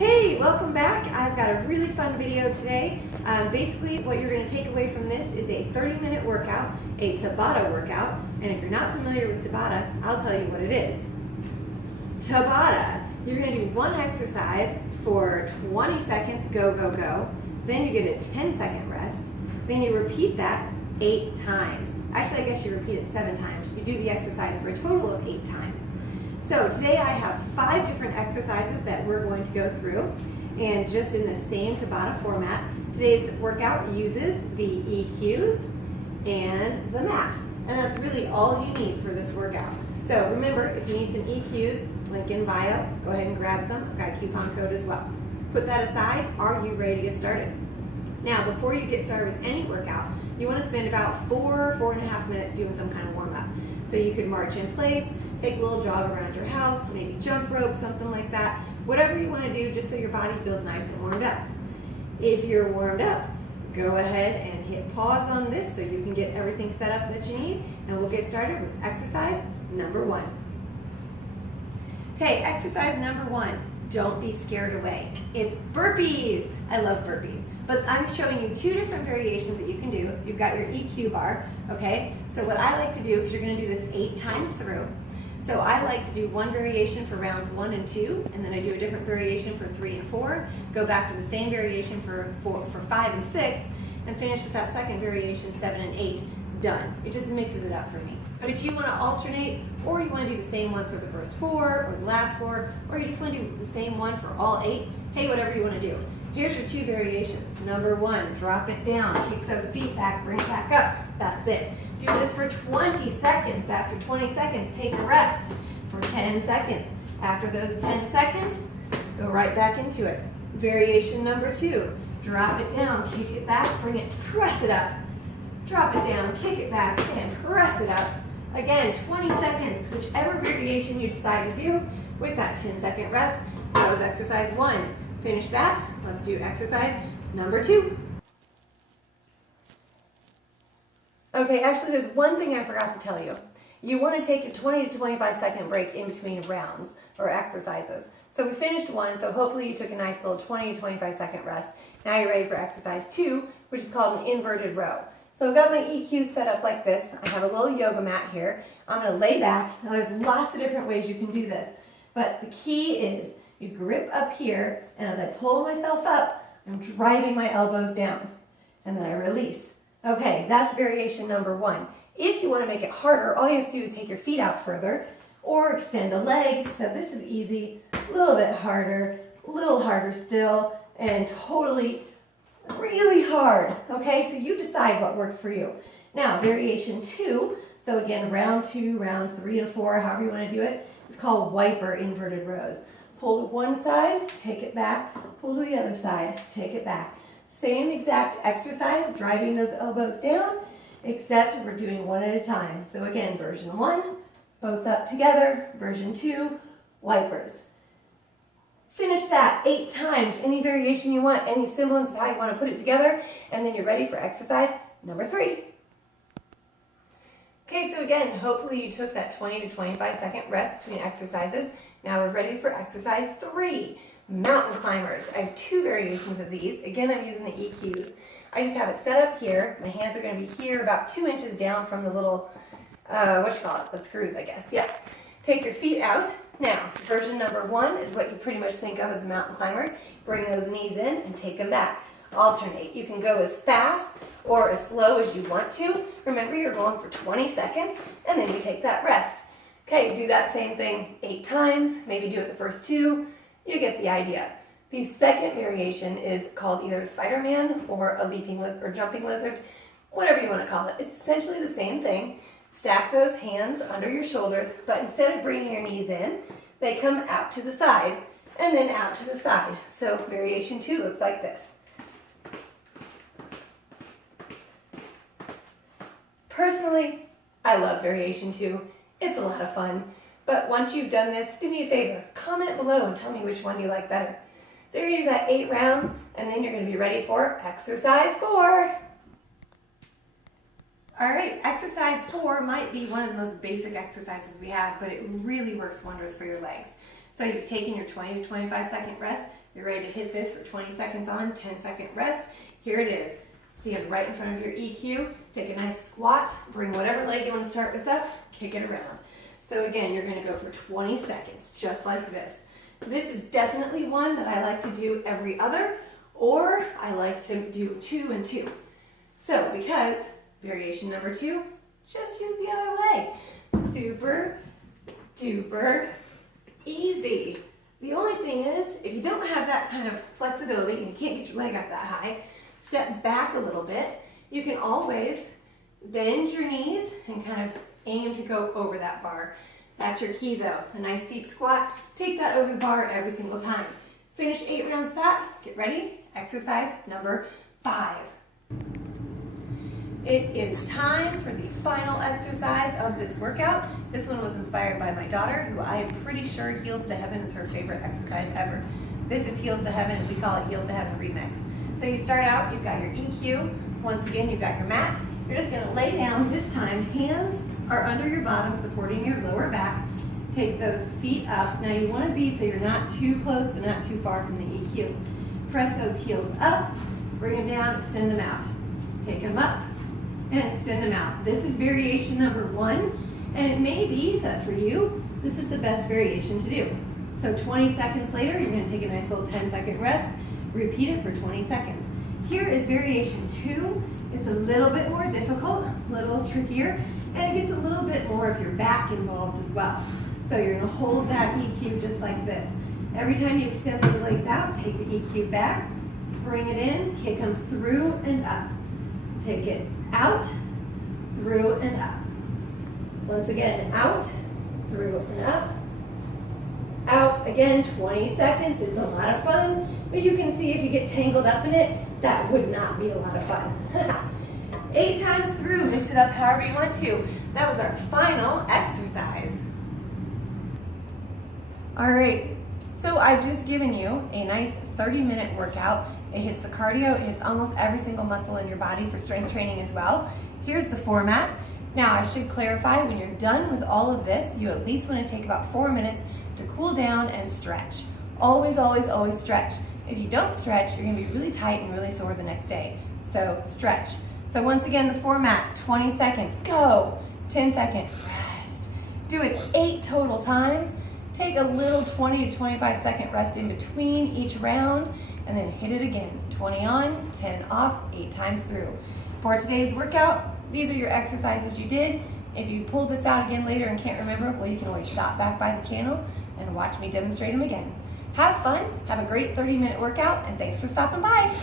Hey, welcome back. I've got a really fun video today. Basically, what you're going to take away from this is a 30-minute workout, a Tabata workout. And if you're not familiar with Tabata, I'll tell you what it is. Tabata, you're going to do one exercise for 20 seconds, go, go, go. Then you get a 10-second rest. Then you repeat that 8 times. Actually, I guess you repeat it 7 times. You do the exercise for a total of 8 times. So today I have 5 different exercises that we're going to go through, and just in the same Tabata format. Today's workout uses the EQs and the mat, and that's really all you need for this workout. So remember, if you need some EQs, link in bio, go ahead and grab some. I've got a coupon code as well. Put that aside. Are you ready to get started? Now, before you get started with any workout, you want to spend about 4.5 minutes doing some kind of warm-up. So you could march in place, take a little jog around your house, maybe jump rope, something like that. Whatever you want to do, just so your body feels nice and warmed up. If you're warmed up, go ahead and hit pause on this so you can get everything set up that you need, and we'll get started with exercise number 1. Okay, exercise number 1. Don't be scared away. It's burpees. I love burpees. But I'm showing you 2 different variations that you can do. You've got your EQ bar, okay? So what I like to do, because you're going to do this 8 times through, so I like to do one variation for rounds 1 and 2, and then I do a different variation for 3 and 4, go back to the same variation for 5 and 6, and finish with that second variation, 7 and 8, done. It just mixes it up for me. But if you want to alternate, or you want to do the same one for the first 4, or the last 4, or you just want to do the same one for all 8, hey, whatever you want to do. Here's your 2 variations. Number 1, drop it down, kick those feet back, bring it back up. That's it. Do this for 20 seconds. After 20 seconds, take a rest for 10 seconds. After those 10 seconds, go right back into it. Variation number 2, drop it down, kick it back, bring it, press it up. Drop it down, kick it back, and press it up. Again, 20 seconds, whichever variation you decide to do with that 10-second rest. That was exercise 1. Finish that. Let's do exercise number 2. Okay, actually there's one thing I forgot to tell you. You want to take a 20 to 25 second break in between rounds or exercises. So we finished 1, so hopefully you took a nice little 20 to 25 second rest. Now you're ready for exercise 2, which is called an inverted row. So I've got my EQ set up like this. I have a little yoga mat here. I'm going to lay back. Now there's lots of different ways you can do this, but the key is you grip up here, and as I pull myself up, I'm driving my elbows down, and then I release. Okay, that's variation number 1. If you want to make it harder, all you have to do is take your feet out further or extend a leg. So this is easy, a little bit harder, a little harder still, and totally really hard. Okay, so you decide what works for you. Now, variation 2, so again, round 2, round 3 and 4, however you want to do it, it's called wiper inverted rows. Pull to one side, take it back, pull to the other side, take it back. Same exact exercise, driving those elbows down, except we're doing one at a time. So again, version 1, both up together. Version 2, wipers. Finish that 8 times, any variation you want, any semblance of how you want to put it together, and then you're ready for exercise number 3. Okay, so again, hopefully you took that 20 to 25 second rest between exercises. Now we're ready for exercise 3, mountain climbers. I have 2 variations of these. Again, I'm using the EQs. I just have it set up here. My hands are going to be here about 2 inches down from the little, the screws, I guess. Yeah. Take your feet out. Now, version number 1 is what you pretty much think of as a mountain climber. Bring those knees in and take them back. Alternate. You can go as fast or as slow as you want to. Remember, you're going for 20 seconds, and then you take that rest. Okay, do that same thing 8 times. Maybe do it the first 2. You get the idea. The second variation is called either Spider-Man or a leaping lizard or jumping lizard, whatever you want to call it. It's essentially the same thing. Stack those hands under your shoulders, but instead of bringing your knees in, they come out to the side and then out to the side. So variation 2 looks like this. Personally, I love variation 2. It's a lot of fun. But once you've done this, do me a favor, comment below and tell me which one you like better. So you're going to do that 8 rounds, and then you're going to be ready for exercise 4. All right, exercise 4 might be one of the most basic exercises we have, but it really works wonders for your legs. So you've taken your 20 to 25 second rest. You're ready to hit this for 20 seconds on, 10-second rest. Here it is. Stand right in front of your EQ. Take a nice squat. Bring whatever leg you want to start with up. Kick it around. So again, you're going to go for 20 seconds, just like this. This is definitely one that I like to do every other, or I like to do 2 and 2. So because variation number 2, just use the other leg. Super duper easy. The only thing is, if you don't have that kind of flexibility and you can't get your leg up that high, step back a little bit. You can always bend your knees and kind of aim to go over that bar. That's your key though. A nice deep squat. Take that over the bar every single time. Finish 8 rounds of that. Get ready. Exercise number 5. It is time for the final exercise of this workout. This one was inspired by my daughter, who I am pretty sure Heels to Heaven is her favorite exercise ever. This is Heels to Heaven, and we call it Heels to Heaven Remix. So you start out, you've got your EQ. Once again, you've got your mat. You're just going to lay down. This time, hands are under your bottom, supporting your lower back. Take those feet up. Now you want to be so you're not too close, but not too far from the EQ. Press those heels up, bring them down, extend them out. Take them up and extend them out. This is variation number 1, and it may be that for you, this is the best variation to do. So 20 seconds later, you're going to take a nice little 10-second rest. Repeat it for 20 seconds. Here is variation 2. It's a little bit more difficult, a little trickier, and it gets a little bit more of your back involved as well. So you're going to hold that EQ just like this. Every time you extend those legs out, take the EQ back, bring it in, kick them through and up. Take it out, through and up. Once again, out, through and up. Out again, 20 seconds. It's a lot of fun, but you can see if you get tangled up in it, that would not be a lot of fun. 8 times through, mix it up however you want to. That was our final exercise. All right, so I've just given you a nice 30-minute workout. It hits the cardio, it hits almost every single muscle in your body for strength training as well. Here's the format. Now I should clarify, when you're done with all of this, you at least want to take about 4 minutes to cool down and stretch. Always, always, always stretch. If you don't stretch, you're going to be really tight and really sore the next day. So stretch. So once again, the format, 20 seconds, go. 10-second, rest. Do it 8 total times. Take a little 20 to 25-second rest in between each round, and then hit it again. 20 on, 10 off, 8 times through. For today's workout, these are your exercises you did. If you pull this out again later and can't remember, well, you can always stop back by the channel and watch me demonstrate them again. Have fun, have a great 30-minute workout, and thanks for stopping by.